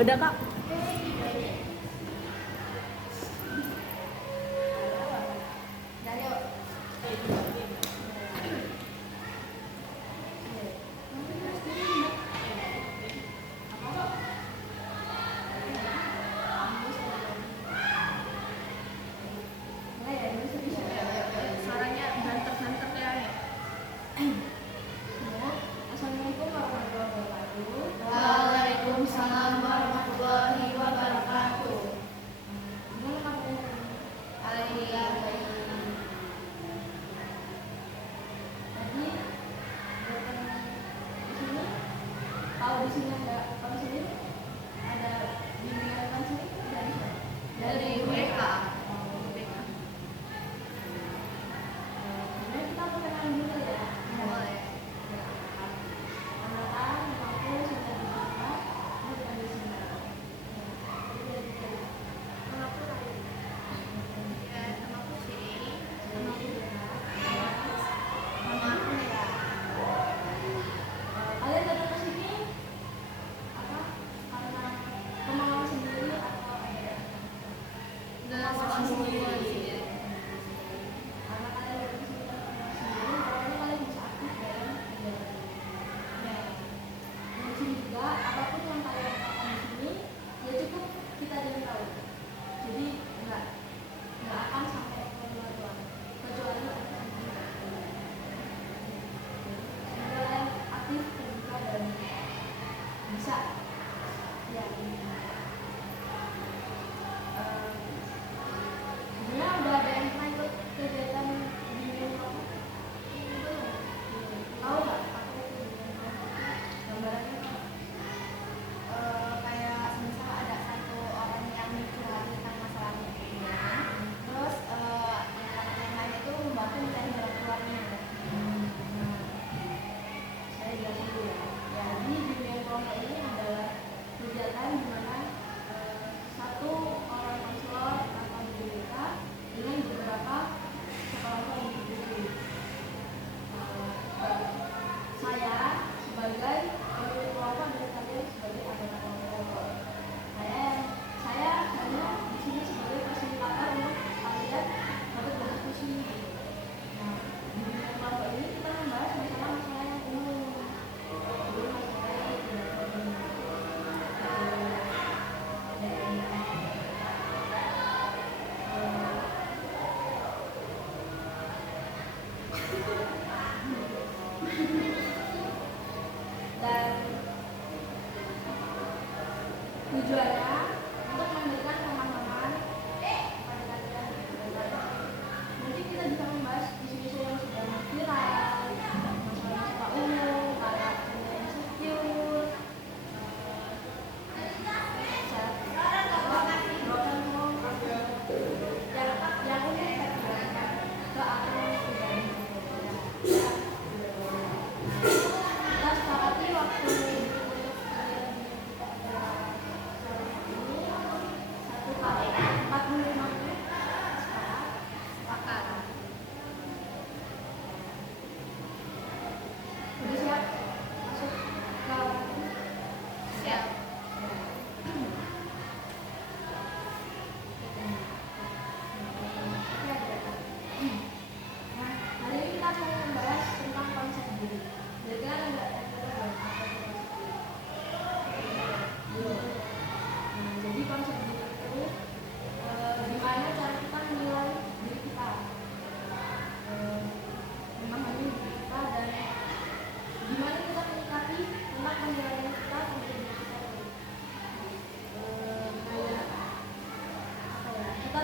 Udah kak. Waalaikumsalam warahmatullahi wabarakatuh. Tahu di sini ada apa sini? Ada bimbingan apa sini? Dari WK. Kemudian kita perkenalan dulu ya. Mulai. Perkenalkan, aku sudah dibuka. Ini bukan di sini. Nama aku Raya. Ya, nama aku Sri. Nama aku Dina. Nama aku Mira. Kalian datang ke sini apa? Karena kemauan sendiri atau ada? Udah sama semua di sini. Karena kalian datang ke sini karena kemauan sendiri, pokoknya kalian bisa aktif dalam kegiatan. Nah, di sini juga apapun yang kalian lakukan di sini, ya cukup kita jadi tahu. Jadi enggak akan sampai ke luar kecuali ada semoga kalian aktif terbuka dan bisa ya sebenarnya udah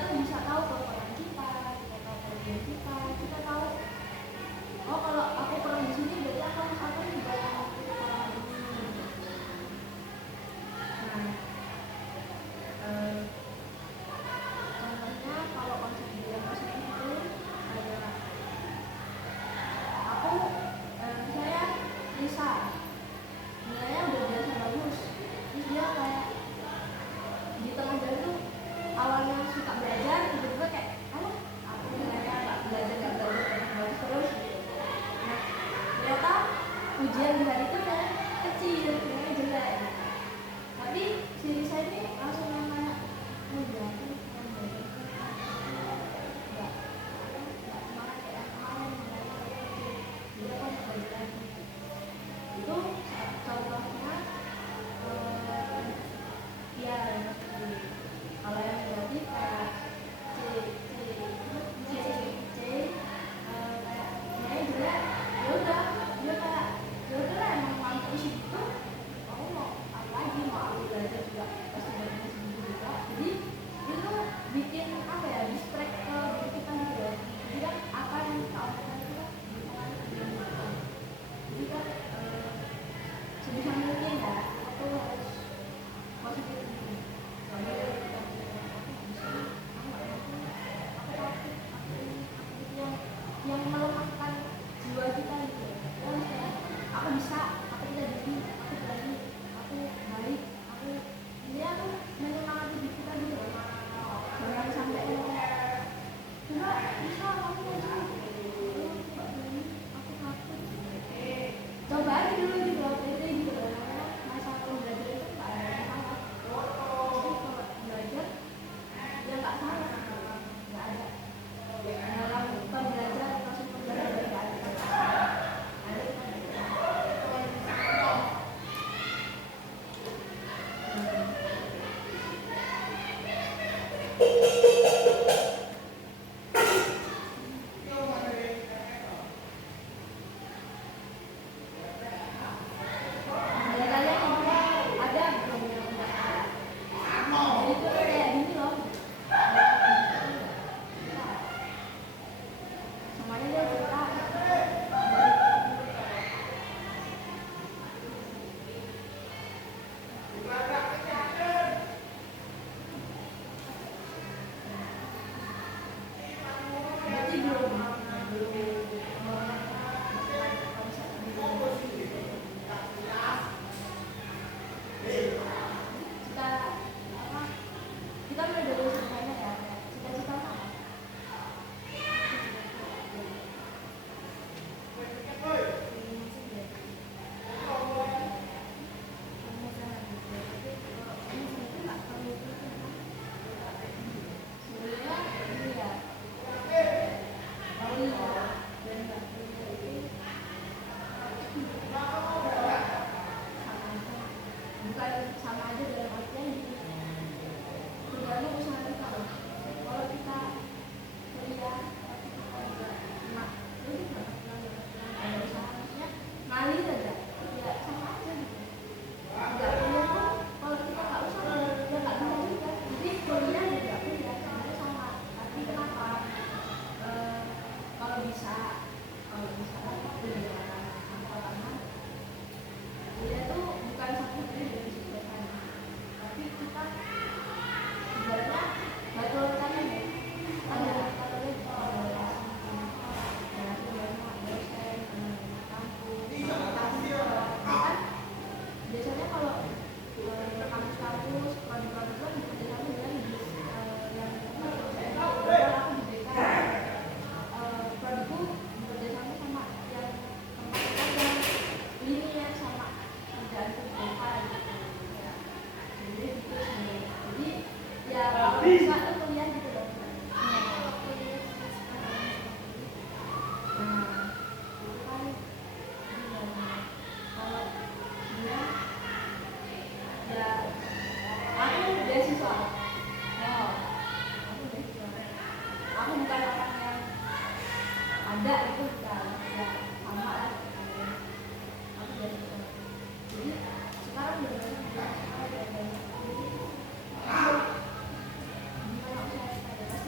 tuh bisa tahu kekuatan kita tahu kelebihan kita tahu oh kalau aku kurang di sini berarti aku harus apa juga yang aku kurang di sini. Nah, contohnya kalau konsep biaya positif itu adalah aku saya Lisa nilainya udah biasa bagus terus dia kayak di tengah jalan tuh awalnya suka belajar tiba-tiba kayak aku nilainya nggak belajar bagus terus gitu. Nah ternyata ujian di hari itu kan kecil nilainya jelek tapi si Lisa ini langsung yang kayak nggak semangat kayak kemarin dia kan belajar lagi itu contohnya ya kalau yang negatif kayak C kayak nilai jelek ya udah dia kayak ya udah lah emang mampu situ kamu mau apa lagi mau aku belajar juga pasti belajar segitu juga jadi itu bikin apa ya distract ke diri kita gitu ya jadi kan apa yang kita omongkan itu kan dipengaruhi jadi kan sebisa mungkin ya aku harus positif ini soalnya kita bisa yang melemahkan jiwa kita gitu aku bisa aku tidak diri aku berani aku baik aku ini aku menyemangati diri kita gitu jangan sampai enggak bisa kamu maju aku takut coba aja dulu gitu itu gitu masa belajar itu nggak ada yang salah jadi kalau belajar ya nggak salah nggak ada dalam pembelajaran proses pembelajaran nggak ada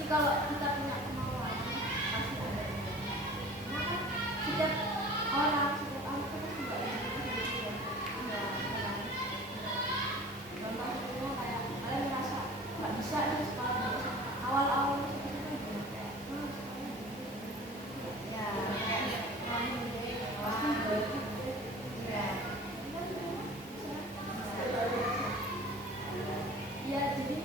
kalau kita punya kemauan pasti ada yang karena kan setiap orang setiap anak itu kan juga ada sendiri ya kan contoh sebenarnya kayak kalian merasa nggak bisa nih sekolah awal-awal masuk ke situ gitu kayak sekolahnya Ya, kayak wah, ya, ya jadi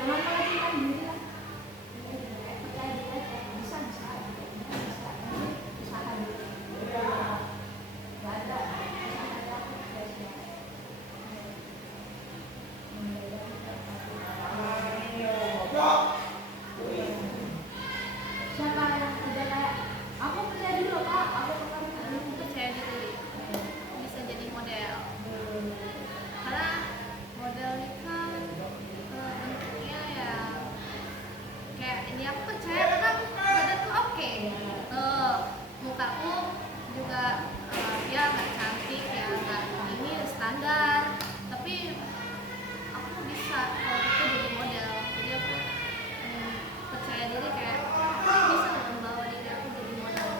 jangan mengecilkan diri lah kayak percaya diri aja bisa usaha dulu nggak ada usaha ada aku sia-sia siapa yang udah kayak aku percaya diri loh Pak aku akan percaya diri bisa jadi model. Karena model itu kan bentuknya ya kayak ini, aku percaya karena badanku oke. Mukaku juga ya nggak cantik ya nggak ini standar, tapi aku bisa kalau itu jadi model. Jadi aku percaya diri kayak aku bisa membawa diri aku jadi model.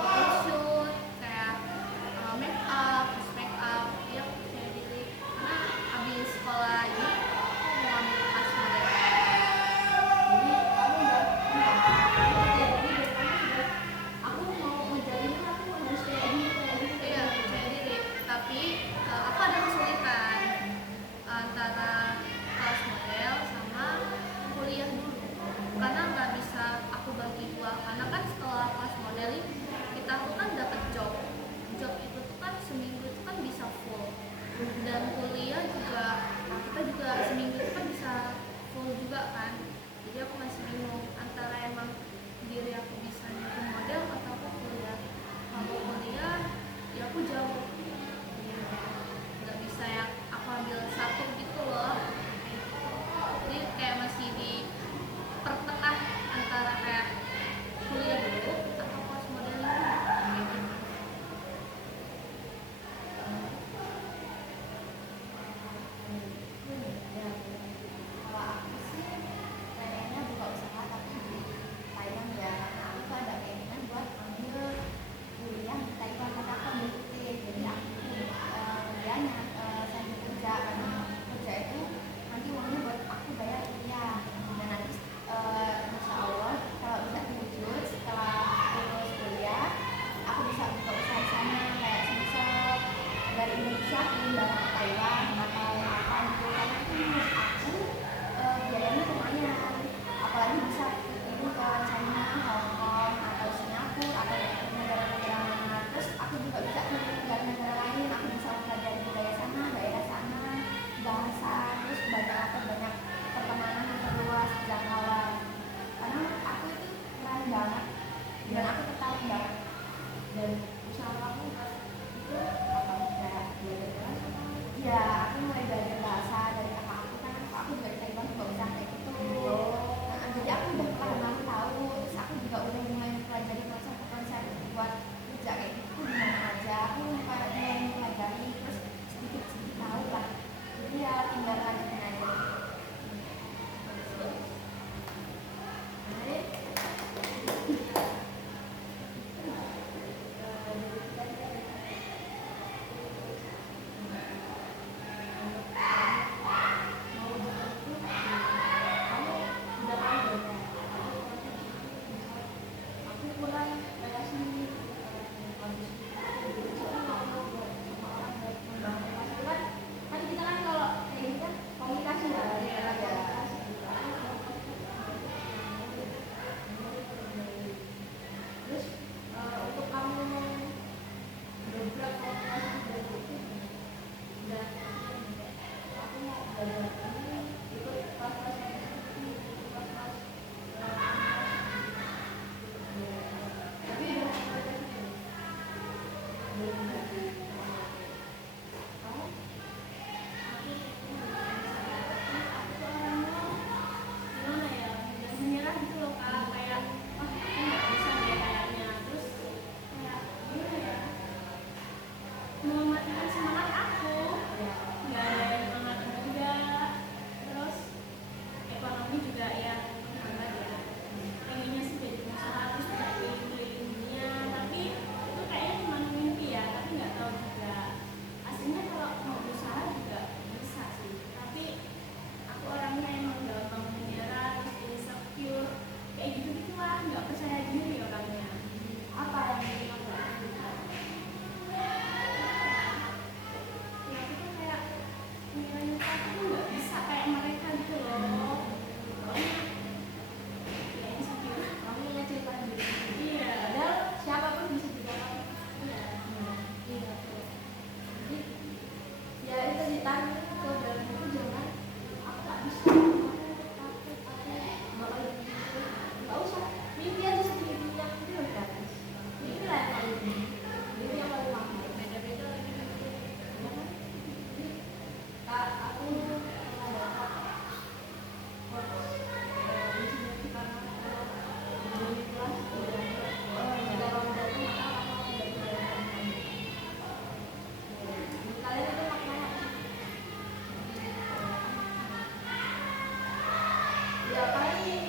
Photoshoot kayak make up ya aku percaya diri karena abis sekolah ini aku mau ambil kelas model. jadi kamu udah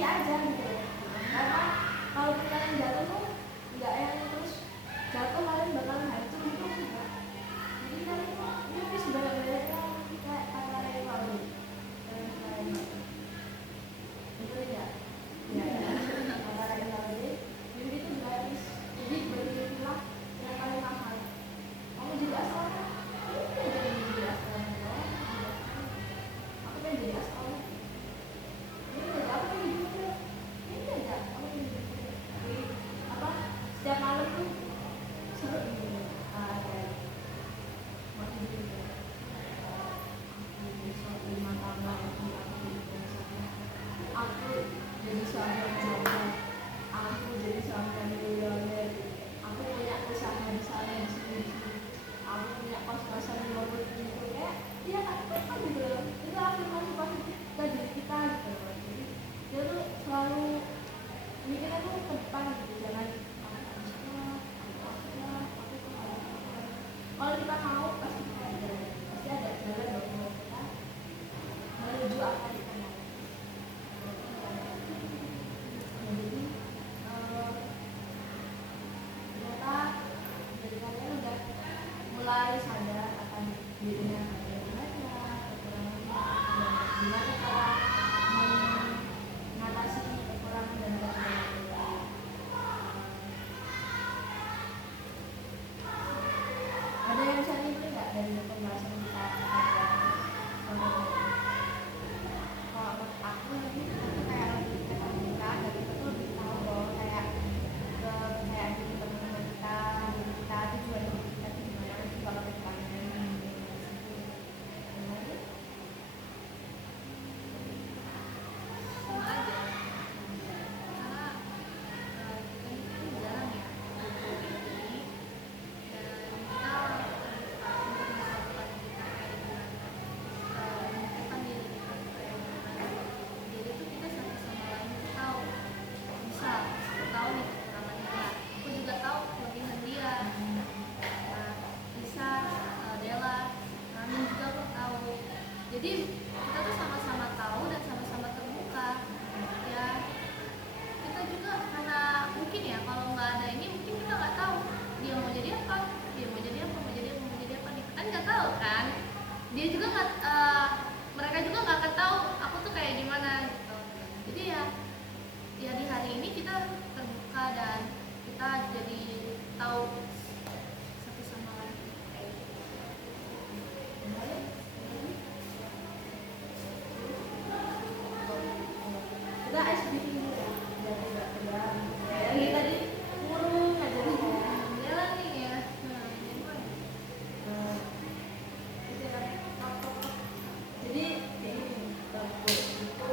aja gitu. Karena kalau kita yang jatuh tuh nggak yang terus jatuh kalian bakalan hancur itu enggak. Jadi kalian tuh nipis banget kayak kata Ronaldo. Itu ya. Ya. Kata Ronaldo, mimpi itu gratis. Jadi bermimpilah yang paling mahal. Kamu jadi astronot, ini jadi astronot. Aku pengen jadi astronot. Ini aja aku pengen jadi. Ini aja aku pengen jadi. Apa? Setiap malam tuh seru gitu. Ada makin juga. Aku bisa rumah tangga, aku jadi suami yang hebat. Aku jadi suami yang miliuner. Aku punya usaha di sana di sini. Aku punya kos-kosan di luar negeri gitu ya. Iya kan gitu loh. Itu afirmasi positif ke diri kita gitu loh. Jadi dia tuh selalu mikirnya tuh ke depan gitu. Jangan kalau kita mau pasti ada jalan dong buat kita menuju apa yang kita mau. Jadi ternyata dari kalian udah mulai sadar akan dirinya kelebihannya, kekurangannya, dan gimana cara mengatasi kekurangan dan kelebihan. Ada yang bisa dibeli nggak dari pembahasan kita kalau aku ini kayak lebih ke kita dan kita tuh lebih tahu bahwa kayak kayak jadi teman-teman kita tujuan hidup kita tuh gimana sih kalau kita sama aja karena kita ini kan jarang ya ini dan kita terbuka untuk melakukan kita kayak gimana memikirkan diri kita kayak gimana. Jadi tuh kita satu sama lain tuh tahu, bisa aku tahu nih kekurangan dia, aku juga tahu kelebihan dia. Nah, Lisa, Della, Ramin juga aku tahu. Jadi kita tuh sama-sama tahu dan sama-sama terbuka. Ya, kita juga karena mungkin ya kalau nggak ada ini mungkin kita nggak tahu dia mau jadi apa, dia mau jadi apa, mau jadi apa, mau jadi apa nih kan nggak tahu kan. Dia juga nggak, mereka juga nggak akan tahu aku tuh kayak gimana gitu. Jadi ya di hari ini kita terbuka dan kita jadi tahu satu sama lain kayak gitu. kita ice breaking dulu ya biar tidak tegang. Ini tadi murung aja Jalan nih ya. jadi kayak gini tepuk itu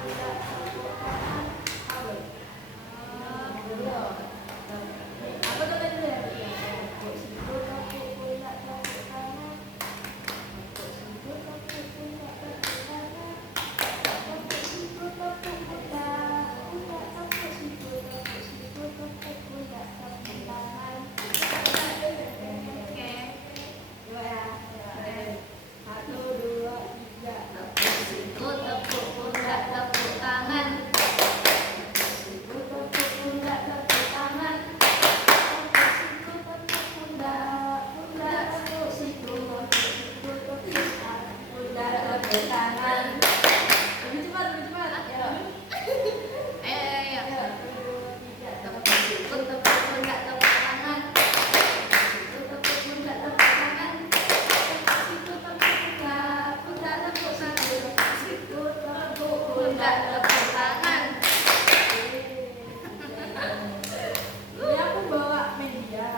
tidak tepuk kanan awal dulu apa tuh tadi ya tepuk situ tepuk pundak tepuk kanan tepuk situ tepuk pundak tepuk kanan tepuk situ tepuk pundak tepuk situ tepuk pundak tepuk kanan. Oke. Dua ya. 1, 2, 3. Tepuk siku, tepuk pundak, tepuk tangan. Siku tepuk pundak tepuk tangan. Tepuk siku tepuk pundak. Pundak tepuk siku tepuk pundak tepuk tangan. Lebih cepat, lebih cepat. Ayo. Ya. Ayo. 1, 2, 3. Tepuk siku, tepuk pundak, tepuk tangan. Siku tepuk pundak tepuk tangan. Tepuk siku tepuk pundak. Pundak tepuk siku. Siku tepuk pundak tepuk tangan. Ini aku bawa media.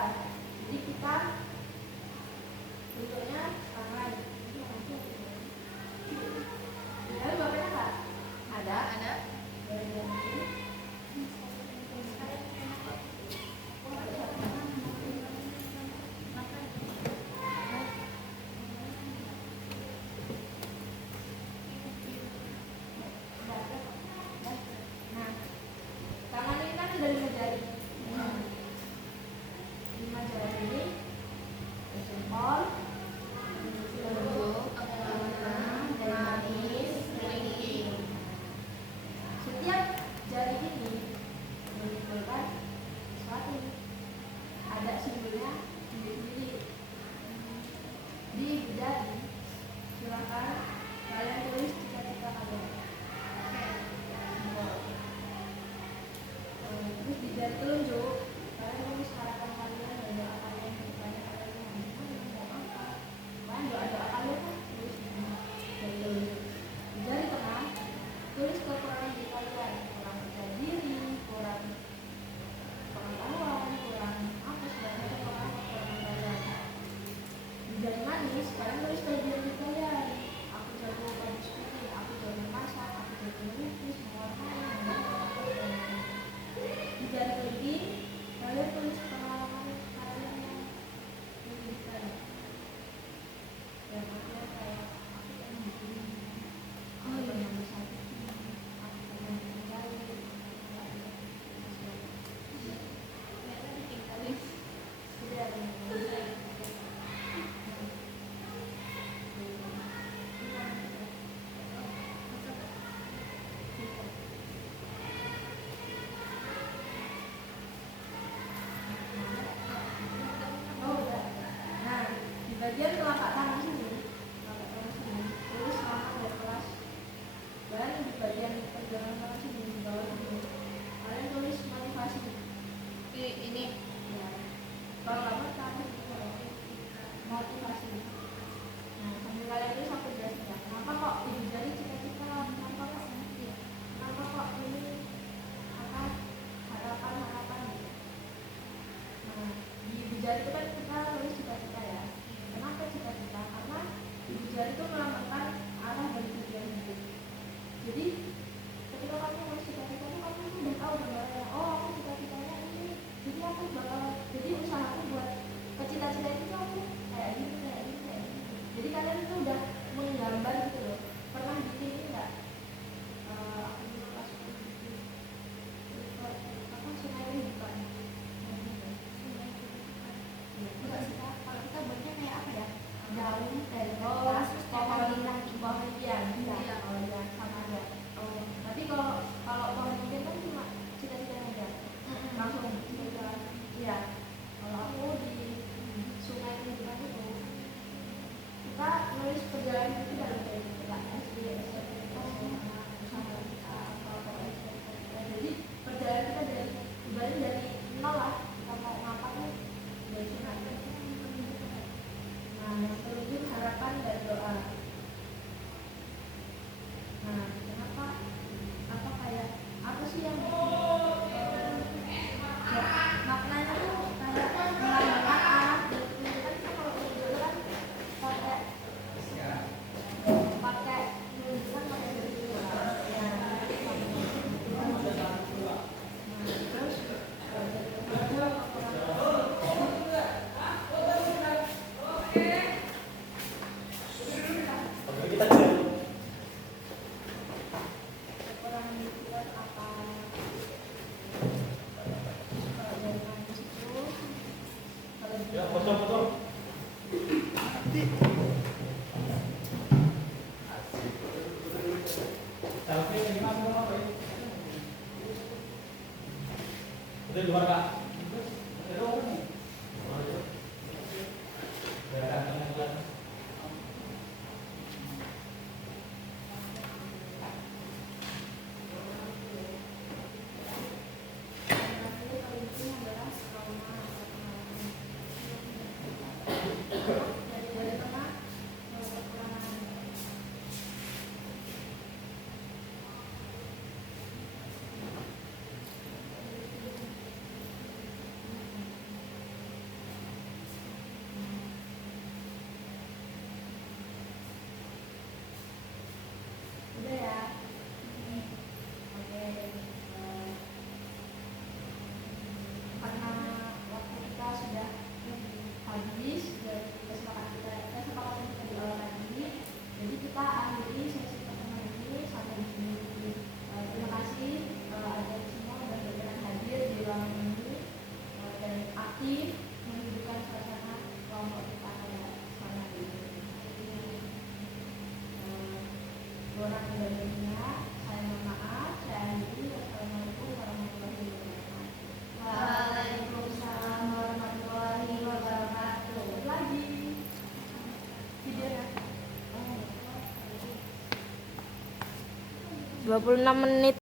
Jadi kita bentuknya tangan. Ya, bapaknya nggak? Ada. Ada. Dari ini. Nah, tangan ini kan ada 5 jari. 5 jari ini jempol, Telunjuk, tengah, manis, kelingking. petunjuk. Kalian tulis harapan kalian dan doa kalian ke depannya, kalian mau apa. Kalian doa-doa kalian kan tulis di sini. Dan tulis di jari tengah, tulis kekurangan diri kalian, kurang percaya diri, kurang pengetahuan, kurang apa sebenarnya kekurangan kalian. Di jari manis, kalian tulis kelebihan diri kalian. Aku jago baju spinning, aku jago masak, aku jago melukis, mewarnai. Di jari kelingking, kalian tulis pengalaman kalian yang menjadikan. Dan aku kayak aku yang bikin, aku yang bisa bikin, aku yang menjalin, Ternyata ditinggalin. sudah ada yang bisa. Oh, udah. Nah, di bagian telapak tangan sini, tulis nama dari kelas. Dan di bagian perjalanan tangan sini, di bawah sini, kalian tulis motivasi. Ini Ya. Kalau lama tangan motivasi. Nah, sambil kalian tulis aku jelasin ya. Kenapa kok ibu jari cita-cita? Kenapa kok ini apa harapan-harapan gitu. Nah, di ibu jari itu kan kita tulis cita-cita ya. Kenapa cita-cita? Karena ibu jari itu melambangkan arah dari tujuan hidup. Jadi ketika kamu nulis cita-cita itu kamu tuh udah tahu gambarannya. Oh, aku cita-citanya ini. Jadi aku bakal, jadi usahaku buat ke cita-cita itu tuh aku kayak gini, kayak gini, kayak gini. Jadi kalian tuh udah menggambar gitu loh. Pernah bikin ini nggak? Aku dulu pas bikin apa sungai kehidupan. Enggak sih Kak, kalau kita buatnya kayak apa ya? Daun dari kertas, terus pohon lagi pohon impian, iya. Oh iya, sama aja. Oh, tapi kalau pohon impian kan cuma cita-cita aja, langsung cita-cita. Iya. Kalau aku di sungai kehidupan itu, kita nulis perjalanan itu dalam kayak gitu, Kak. SD, SMP, SMA, sampai kita kalau SMP. Jadi perjalanan kita dari ibaratnya dari nol lah, kita mau ngapain dari sana. Nah, yang ketujuh harapan dan doa. Nah, kenapa? Apa kayak apa sih yang maknanya tuh kayak melambangkan arah dan tujuan. Kita kalau tujuan kan pakai menunjukkan pakai tujuan. Ya, terus kekurangan kita apa? Kalau dari manis itu, kalau Ya, foto-foto. Selfie ini kan apa ya? Udah di luar Kak. dari tengah kekurangan. Udah ya. Oke. Karena waktu kita sudah habis dan kesepakatan kita di awal tadi, jadi kita akhiri sesi pertemuan ini sampai di sini. Terima kasih atas semua sudah berkenan hadir di ruangan ini dan aktif menunjukkan suasana kelompok kita pada sore hari ini. Kurang lebihnya saya mohon maaf. Saya akhiri. Wassalamualaikum warahmatullahi wabarakatuh. Waalaikumsalam warahmatullahi wabarakatuh. Lagi videonya 26 menit.